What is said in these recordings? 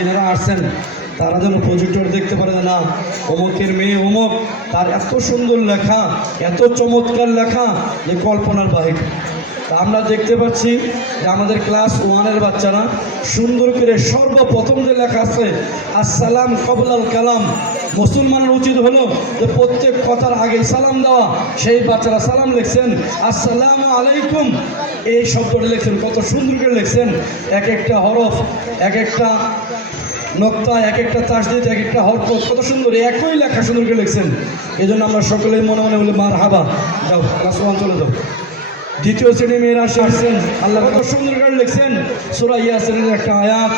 গার্জেনেরা আসছেন, তারা যেন প্রজেক্টর দেখতে পারে না, অমুকের মেয়ে অমুক, তার এত সুন্দর লেখা, এত চমৎকার লেখা যে কল্পনার বাহির। তা আমরা দেখতে পাচ্ছি যে আমাদের ক্লাস ওয়ানের বাচ্চারা সুন্দর করে সর্বপ্রথম যে লেখা আছে, আসসালাম কবলাল কালাম। মুসলমানের উচিত হলো যে প্রত্যেক কথার আগে সালাম দেওয়া। সেই বাচ্চারা সালাম লিখছেন, আসসালামু আলাইকুম। এই শব্দটা লিখছেন, কত সুন্দর করে লিখছেন। এক একটা হরফ, এক একটা নক্তা, এক একটা তাসদিদ এক একটা হরফ কত সুন্দর, একই লেখা সুন্দর করে লিখছেন। এই জন্য আমরা সকলেই মনে মনে বলি মার হাবা যাও ওয়ান চলে যাও। দ্বিতীয় শ্রেণি মেয়েরা আসে আসছেন। আল্লাহ কত সুন্দর করে লিখছেন। সুরা ইয়াসিনের একটা আয়াত।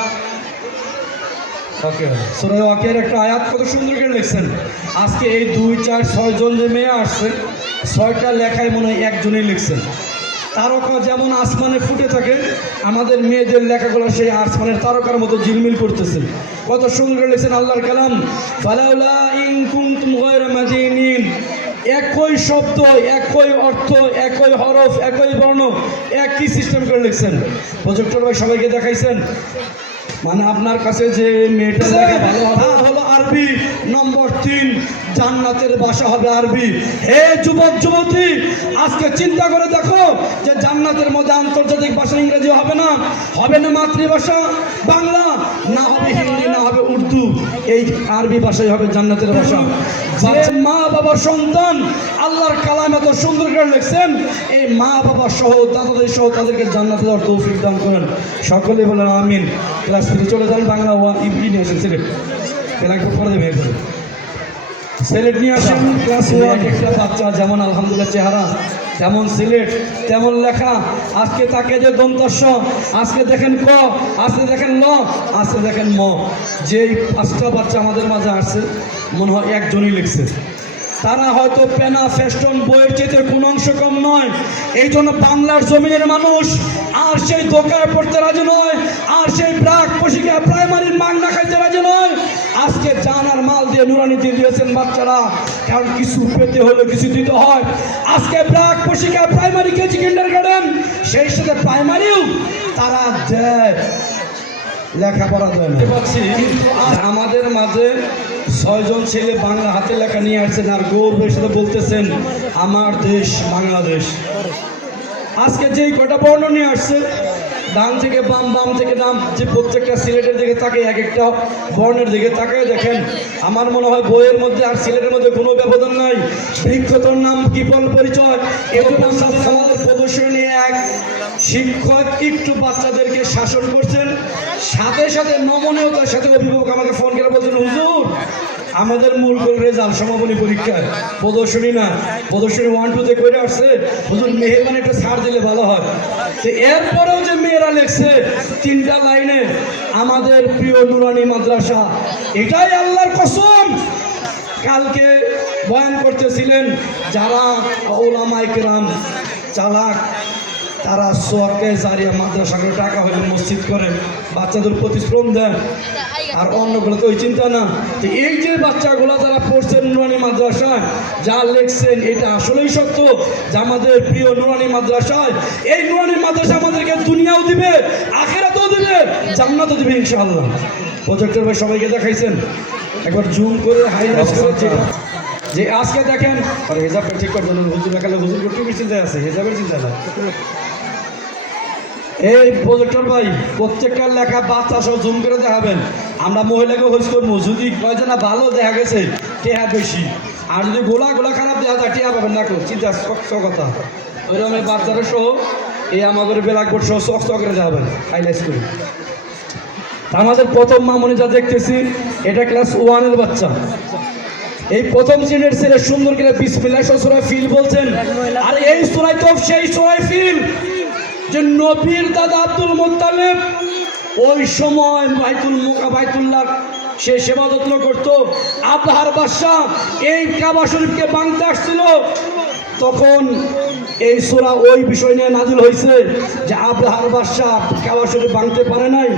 ওকে, সুরা ওয়াকের একটা আয়াত, কত সুন্দর করে লিখছেন। আজকে এই দুই, চার, ছয় জন যে মেয়ে আসছে, ছয়টা লেখায় মনে হয় একজনই লিখছেন। তারকা যেমন আসমানে ফুটে থাকে, আমাদের মেয়েদের লেখাগুলো সেই আসমানের তারকার মতো ঝিলমিল করতেছে। কত সুন্দর করে লিখছেন আল্লাহর কালাম, ফালাউলা ইন একই শব্দ, একই অর্থ, একই হরফ, একই বর্ণ, একই সিস্টেম করে লিখছেন। প্রজেক্টর ভাই সবাইকে দেখাইছেন। মানে আপনার কাছে যে মেয়েটা ভালো আরবি নম্বর তিন, জান্নাতের ভাষা হবে আরবি। হে যুবক, যুবতী, আজকে চিন্তা করে দেখো যে জান্নাতের মধ্যে আন্তর্জাতিক ভাষা ইংরেজি হবে না হবে না মাতৃভাষা, বাংলা, না হবে হিন্দি, না হবে উর্দু। এই আরবি ভাষাই হবে জান্নাতের ভাষা। মা বাবা সন্তান আল্লাহর কালাম এত সুন্দর করে লিখছেন, এই মা বাবা সহ, দাদাদের সহ তাদেরকে জান্নাতে দেওয়ার তৌফিক দান করেন। সকলে বলেন আমিন। ক্লাস থ্রি চলে যান বাংলা ওয়া ইবি নিয়ে সিলেট পরে দেবে, এরপরে। সিলেট নিয়ে আসেন ক্লাস ওয়ান একটা বাচ্চা, যেমন আলহামদুলিল্লাহ চেহারা, যেমন সিলেট, তেমন লেখা। আজকে তাকে যে দন্তস্য আজকে দেখেন ক, আজকে দেখেন ল, আজকে দেখেন ম। যেই পাঁচটা বাচ্চা আমাদের মাঝে আসছে, মনে হয় একজনই লিখছে। তারা হয়তো পেনা ফেস্টন বইয়ের চেতে কোনো অংশ কম নয়। এই জন্য বাংলার জমিনের মানুষ আর সেই দোকানে পড়তে রাজি নয়, আর সেই ব্রাক পশিকা, প্রাইমারির মাংনা খাইতে রাজি আজকে জান আর মাল দিয়ে নুরানি দিয়ে দিয়েছেন বাচ্চারা, কারণ কিছু পেতে হলে কিছু দিতে হয়। আজকে ব্রাক পশিকা প্রাইমারি কেজি কিন্ডার গার্ডেন সেই সাথে প্রাইমারিও তারা দেয়। লেখাপড়া দেয় পাচ্ছি আর আমাদের মাঝে ছয়জন ছেলে বাংলা হাতে লেখা নিয়ে আসছেন আর গৌরবের সাথে বলতেছেন, আমার দেশ বাংলাদেশ। আজকে যেই কটা বর্ণ নিয়ে আসছে ডান থেকে বাম বাম থেকে ডাম যে প্রত্যেকটা সিলেটের দিকে তাকে এক একটা বর্ণের দিকে তাকায় দেখেন। আমার মনে হয় বইয়ের মধ্যে আর সিলেটের মধ্যে কোনো ব্যবধান নাই। বৃক্ষতর নাম কিপল পরিচয়। প্রদর্শনী এক শিক্ষক একটু বাচ্চাদেরকে শাসন করছেন। সাথে সাথে নমনীয়তার সাথে অভিভাবক আমাকে ফোন করে বলছেন, হুজুর আমাদের মূল গোল রেজাল্ট সমাপনী পরীক্ষায় প্রদর্শনী না। প্রদর্শনী ওয়ান টুতে করে আসছে। হুজুর, মেহরবানি একটা ছাড় দিলে ভালো হয়। তো এরপরেও যে মেয়েরা লেখছে, তিনটা লাইনে, আমাদের প্রিয় নুরানি মাদ্রাসা, এটাই আল্লাহর কসম। কালকে বয়ান করতেছিলেন যারা ওলামাই কেরাম, চালাক তারা সোয়াকে জারিয়া মাদ্রাসা করে টাকা হলে মসজিদ করে বাচ্চাদের প্রতি শ্রম দেন। আর অন্যগুলো তো ওই চিন্তা না তো এই যে বাচ্চাগুলো যারা পড়ছেন নুরানি মাদ্রাসায় যা লিখছেন এটা আসলেই সত্য যে আমাদের প্রিয় নুরানি মাদ্রাসায় এই নুরানি মাদ্রাসা আমাদেরকে দুনিয়াও দিবে আখেরাতেও দিবে জান্নাতও দিবে ইনশাআল্লাহ। প্রজেক্টর ভাই সবাইকে দেখাইছেন। একবার জুম করে হাইলাইট করে যেটা যে আজকে দেখেন, আর হেজাবটা ঠিক করবেন হুজুর দেখালে হুজুর টুপির চিন্তায় আছে, হেজাবের চিন্তা না এই প্রজেক্টর ভাই, প্রত্যেকটা লেখা বাচ্চা সব জুম করে দেখাবেন। আমরা মহিলাকে হোস করব, যদি কয় না ভালো দেখা গেছে, টেহা বেশি। আর যদি গোলা গোলা খারাপ দেখা যায়, টেহা পাবেন না চিন্তা শক্ত কথা। ওইরকম এই বাচ্চারা সহ, এই আমাদের বেলাকবোর্ড সহ শক্ত করে দেখাবেন হাইলাইট করে। আমাদের প্রথম মামনি যা দেখতেছি, এটা ক্লাস ওয়ানের বাচ্চা। এই প্রথম শ্রেণির ছেলে সুন্দর করে বিসমিল্লাহ সুরায় ফিল বলছেন। আর এই সুরায় তো সেই সুরায় ফিল যে নবীর দাদা আব্দুল মোত্তালেব ওই সময় বাইতুল মোকা বাইতুল্লাহ সে সেবা যত্ন করত। আবহার বাদশাহ এই কাবা শরীফকে ভাঙতে আসছিল। তখন এই সোরা ওই বিষয় নিয়ে নাজিল হয়েছে যে আব্রাহার বাদশাহ কাবা শরীফ ভাঙতে পারে নাই।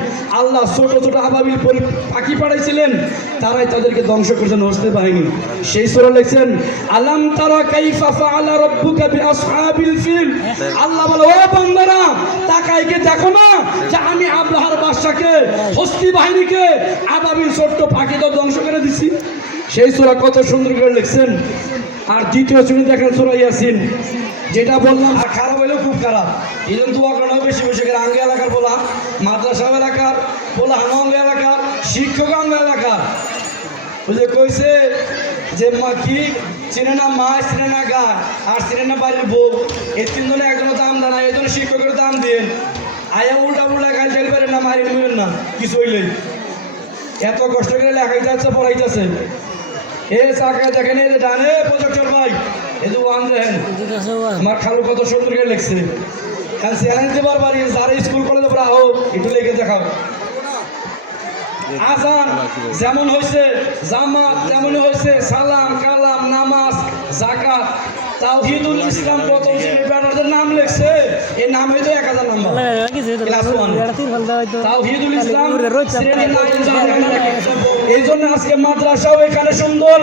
আল্লাহ ছোট ছোট আবাবিল পাখি পাঠাইছিলেন তারাই তাদেরকে ধ্বংস করেছেন হস্তে বাহিনী। সেই সোরা লিখছেন, আলাম তারা কাইফা ফাআলা রাব্বুকা বিআসহাবিল ফিল? আল্লাহ বলে, ও বান্দারা তাকাইকে দেখো না যে আমি আব্রাহার বাদশাকে হস্তি বাহিনীকে, আবাবিল ছোট্ট পাখি তো ধ্বংস করে দিছি। সেই সোরা কত সুন্দর করে লিখছেন। আর দ্বিতীয় শ্রেণি দেখেন সোরা ইয়াসিন। যেটা বললাম, আর খারাপ হলেও খুব খারাপ। এই জন্য দোয়া বেশি বেশি আঙ্গে এলাকার বলা মাদ্রাসা এলাকার বলা হাঙ্গ এলাকার শিক্ষক আঙ্গ এলাকার যে কইছে যে মা কি চিনে না মা চিনে না গা আর চিনে না বাড়ির বউ এই তিনজনে একজনের দাম দেয় না এই জন্য শিক্ষকের দাম দিন আয়া উল্টা উল্টা গাল চাল পারেন না মারি না, কিছু হইলেই। এত কষ্ট করে লেখাইতে আছে পড়াইতেছে যে খালু কত সুন্দর করে লিখছে। স্কুল হোক দেখাও। আজান যেমন হয়েছে, জামাত তেমনই হয়েছে, সালাম, কালাম, নামাজ জাকাত তাওহিদুল ইসলাম প্রথম নাম লিখছে। এই নাম হয়তো এক হাজার নাম্বার. তাওহিদুল ইসলাম। এই জন্য আজকে মাদ্রাসাও এখানে সুন্দর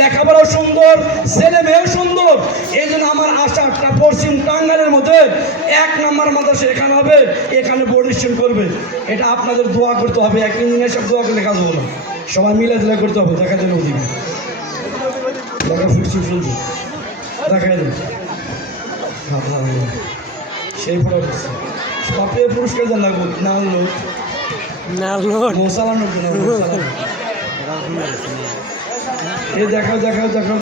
লেখাপড়াও সুন্দর ছেলে মেয়েও সুন্দর। এই জন্য আমার আশা পশ্চিম টাঙ্গালের মধ্যে এক নাম্বার মাদ্রাসা এখানে হবে এখানে বোর্ড স্টুডেন্ট করবে। এটা আপনাদের দোয়া করতে হবে এক ইঞ্জিনিয়ার সব দোয়া করলে কাজ হবে না। সবাই মিলে দিলে করতে হবে দেখা যাবে ওদিকে। দেখা ফিরছি শুনছি দেখা যাবে। সেই ফটো সবচেয়ে পুরস্কার দেন লাগবে। না হলো মশালানোর জন্য মশালানো। এ দেখাও দেখাও দেখাও।